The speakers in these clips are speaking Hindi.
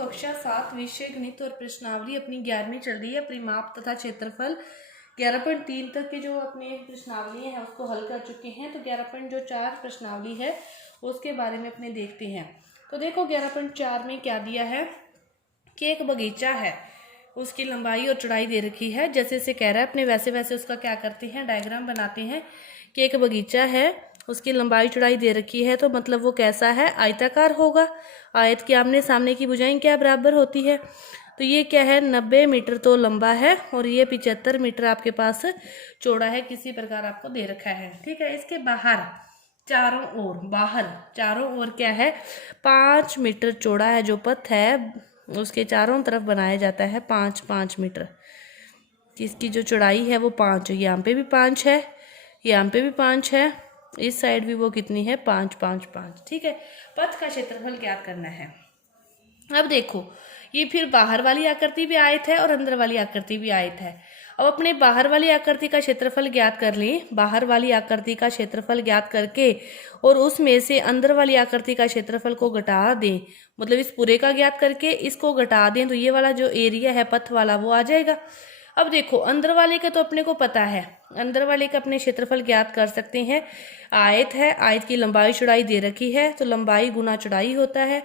कक्षा 7 विषय गणित और प्रश्नावली अपनी 11वीं चल रही है। परिमाप तथा क्षेत्रफल 11.3 तक के जो अपने प्रश्नावली है उसको हल कर चुके हैं। तो 11.4 प्रश्नावली है उसके बारे में अपने देखते हैं। तो देखो 11.4 में क्या दिया है कि एक बगीचा है, उसकी लंबाई और चौड़ाई दे रखी है। जैसे से कह रहा है अपने वैसे वैसे उसका क्या करते हैं, डायग्राम बनाते हैं कि एक बगीचा है, उसकी लंबाई चौड़ाई दे रखी है। तो मतलब वो कैसा है, आयताकार होगा। आयत के आमने सामने की भुजाएं क्या बराबर होती है। तो ये क्या है, 90 मीटर तो लंबा है और ये 75 मीटर आपके पास चौड़ा है। किसी प्रकार आपको दे रखा है, ठीक है। इसके बाहर चारों ओर क्या है, 5 मीटर चौड़ा है जो पथ है, उसके चारों तरफ बनाया जाता है 5-5 मीटर। इसकी जो चौड़ाई है वो 5 है। यहाँ पे भी 5 है, यहाँ पे भी 5 है, इस साइड भी वो कितनी है, 5-5-5, ठीक है। पथ का क्षेत्रफल ज्ञात करना है। अब देखो ये फिर बाहर वाली आकृति भी आयत है और अंदर वाली आकृति भी आयत है। अब अपने बाहर वाली आकृति का क्षेत्रफल ज्ञात कर लें। बाहर वाली आकृति का क्षेत्रफल ज्ञात करके और उसमें से अंदर वाली आकृति का क्षेत्रफल को घटा दें, मतलब इस पूरे का ज्ञात करके इसको घटा दें तो ये वाला जो एरिया है पथ वाला वो आ जाएगा। अब देखो अंदर वाले का तो अपने को पता है, अंदर वाले का अपने क्षेत्रफल ज्ञात कर सकते हैं। आयत है, आयत की लंबाई चौड़ाई दे रखी है तो लंबाई गुना चौड़ाई होता है।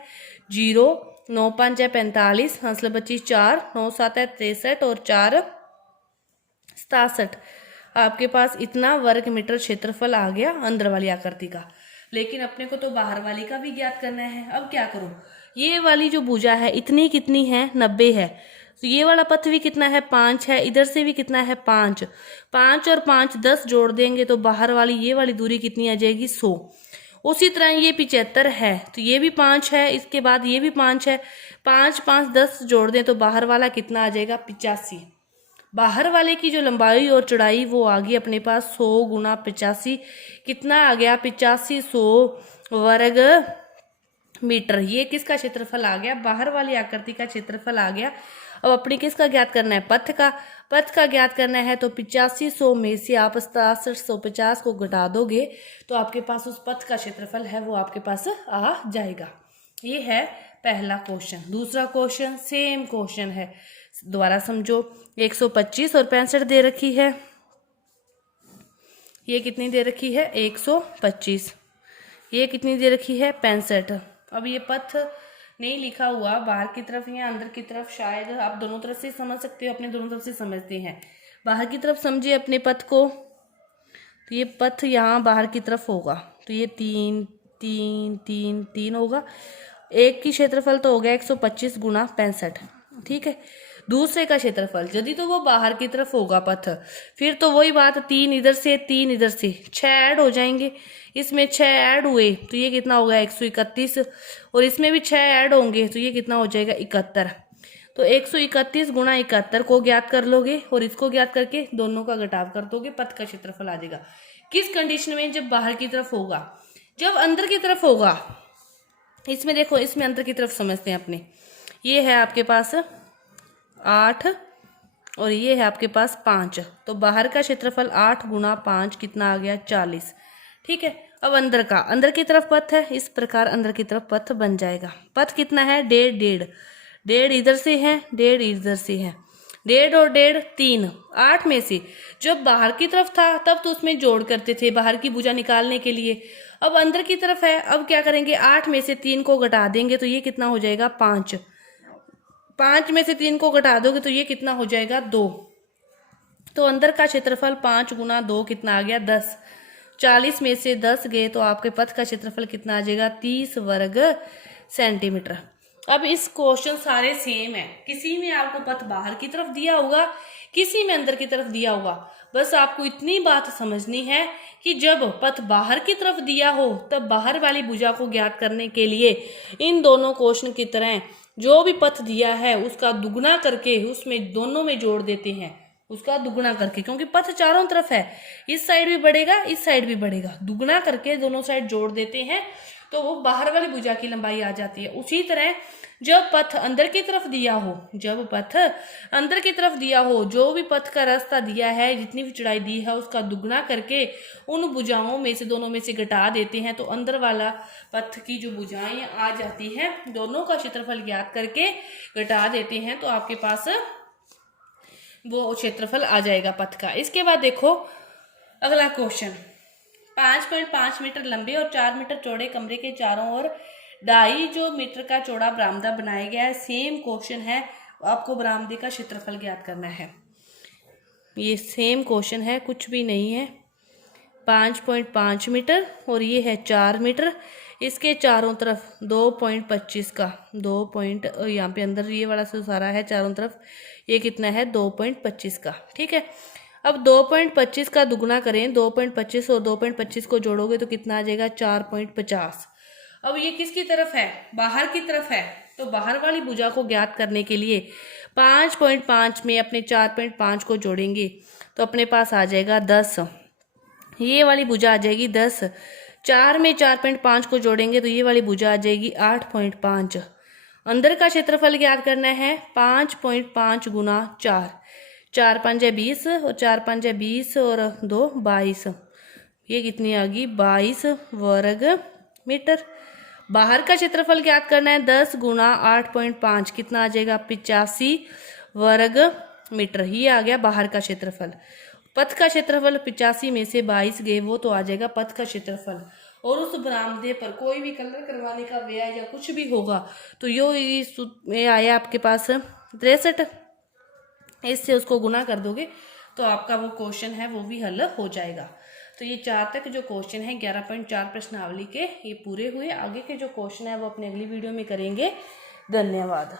0, 9 5 है 45, हंसले 25 4, 9 7 है 63 और 4 67। आपके पास इतना वर्ग मीटर क्षेत्रफल आ गया अंदर वाली आकृति का। लेकिन अपने को तो बाहर वाली का भी ज्ञात करना है। अब क्या करो, ये वाली जो भुजा है इतनी कितनी है, 90 है। तो ये वाला पथ भी कितना है, 5 है। इधर से भी कितना है, 5। 5 और 5 10 जोड़ देंगे तो बाहर वाली ये वाली दूरी कितनी आ जाएगी, 100। उसी तरह ये 75 है तो ये भी 5 है, इसके बाद ये भी 5 है। 5 5 10 जोड़ दें तो बाहर वाला कितना आ जाएगा, 85। बाहर वाले की जो लंबाई और चौड़ाई वो आ गई अपने पास 100 गुना 85, कितना आ गया, 8500 वर्ग मीटर। ये किसका क्षेत्रफल आ गया, बाहर वाली आकृति का क्षेत्रफल आ गया। अब अपनी किसका ज्ञात करना है, पथ का। पथ का ज्ञात करना है तो 8500 में से आप 6750 को घटा दोगे तो आपके पास उस पथ का क्षेत्रफल है वो आपके पास आ जाएगा। ये है पहला क्वेश्चन। दूसरा क्वेश्चन सेम क्वेश्चन है, दोबारा समझो। 125 और 65 दे रखी है। ये कितनी दे रखी है, 125। ये कितनी दे रखी है, 65। अब ये पथ नहीं लिखा हुआ बाहर की तरफ या अंदर की तरफ, शायद आप दोनों तरफ से समझ सकते हो, अपने दोनों तरफ से समझते हैं। बाहर की तरफ समझिए अपने पथ को, तो ये पथ यहाँ बाहर की तरफ होगा तो ये 3 3 3 3 होगा। एक की क्षेत्रफल तो हो गया 125 गुना 65, ठीक है। दूसरे का क्षेत्रफल यदि तो वो बाहर की तरफ होगा पथ, फिर तो वही बात, 3 इधर से 3 इधर से, 6 ऐड हो जाएंगे। इसमें 6 ऐड हुए तो ये कितना होगा, 131। और इसमें भी 6 ऐड होंगे तो ये कितना हो जाएगा, 71। तो 131 गुना 71 को ज्ञात कर लोगे और इसको ज्ञात करके दोनों का घटाव कर दोगे, पथ का क्षेत्रफल आ जाएगा। किस कंडीशन में, जब बाहर की तरफ होगा। जब अंदर की तरफ होगा, इसमें देखो, इसमें अंदर की तरफ समझते हैं अपने। ये है आपके पास 8 और ये है आपके पास 5, तो बाहर का क्षेत्रफल 8 गुना 5 कितना आ गया, 40, ठीक है। अब अंदर का, अंदर की तरफ पथ है, इस प्रकार अंदर की तरफ पथ बन जाएगा। पथ कितना है, 1.5 1.5 इधर से है, 1.5 इधर से है, 1.5 और 1.5 3। 8 में से जब बाहर की तरफ था तब तो उसमें जोड़ करते थे बाहर की भुजा निकालने के लिए। अब अंदर की तरफ है, अब क्या करेंगे, 8 में से 3 को घटा देंगे तो ये कितना हो जाएगा, 5। 5 में से 3 को घटा दोगे तो ये कितना हो जाएगा, 2। तो अंदर का क्षेत्रफल 5 गुना 2 कितना आ गया, 10। 40 में से 10 गए तो आपके पथ का क्षेत्रफल कितना आ जाएगा, 30 वर्ग सेंटीमीटर। अब इस क्वेश्चन सारे सेम है, किसी में आपको पथ बाहर की तरफ दिया होगा, किसी में अंदर की तरफ दिया होगा। बस आपको इतनी बात समझनी है कि जब पथ बाहर की तरफ दिया हो तब बाहर वाली भुजा को ज्ञात करने के लिए इन दोनों क्वेश्चन की तरह जो भी पथ दिया है उसका दुगुना करके उसमें दोनों में जोड़ देते हैं, उसका दुगुना करके, क्योंकि पथ चारों तरफ है, इस साइड भी बढ़ेगा इस साइड भी बढ़ेगा, दुगुना करके दोनों साइड जोड़ देते हैं तो वो बाहर वाली भुजा की लंबाई आ जाती है। उसी तरह जब पथ अंदर की तरफ दिया हो, जब पथ अंदर की तरफ दिया हो, जो भी पथ का रास्ता दिया है, जितनी भी चौड़ाई दी है उसका दुगना करके उन भुजाओं में से, दोनों में से घटा देते हैं, तो अंदर वाला पथ की जो भुजाएं आ जाती हैं, दोनों का क्षेत्रफल ज्ञात करके घटा देते हैं, तो आपके पास वो क्षेत्रफल आ जाएगा पथ का। इसके बाद देखो अगला क्वेश्चन, 5.5 मीटर लंबे और 4 मीटर चौड़े कमरे के चारों ओर 2.5 मीटर का चौड़ा बरामदा बनाया गया है। सेम क्वेश्चन है, आपको बरामदे का क्षेत्रफल ज्ञात करना है। ये सेम क्वेश्चन है, कुछ भी नहीं है। 5.5 मीटर और ये है 4 मीटर, इसके चारों तरफ 2.25 का 2 यहाँ पे अंदर ये वाला जो सारा है चारों तरफ, ये कितना है 2.25 का। ठीक है, अब 2.25 का दुगना करें, 2.25 और 2.25 को जोड़ोगे तो कितना आ जाएगा 4.50। अब ये किसकी तरफ है, बाहर की तरफ है, तो बाहर वाली भुजा को ज्ञात करने के लिए 5.5 में अपने 4.5 को जोड़ेंगे तो अपने पास आ जाएगा 10। ये वाली भुजा आ जाएगी 10। 4 में 4.5 को जोड़ेंगे तो ये वाली भुजा आ जाएगी 8.5। अंदर का क्षेत्रफल ज्ञात करना है 5.5 गुना 4, 4 5 है 20 और 4 5 है 20 और 2 22, ये कितनी आ गई 22 वर्ग मीटर। बाहर का क्षेत्रफल ज्ञात करना है 10 गुना 8.5, कितना आ जाएगा 85 वर्ग मीटर। ये आ गया बाहर का क्षेत्रफल। पथ का क्षेत्रफल 85 में से 22 गए, वो तो आ जाएगा पथ का क्षेत्रफल। और उस बरामदे पर कोई भी कलर करवाने का व्यय या कुछ भी होगा तो ये आया आपके पास 63, इससे उसको गुना कर दोगे तो आपका वो क्वेश्चन है वो भी हल हो जाएगा। तो ये 4 तक जो क्वेश्चन है 11.4 प्रश्नावली के ये पूरे हुए। आगे के जो क्वेश्चन है वो अपने अगली वीडियो में करेंगे। धन्यवाद।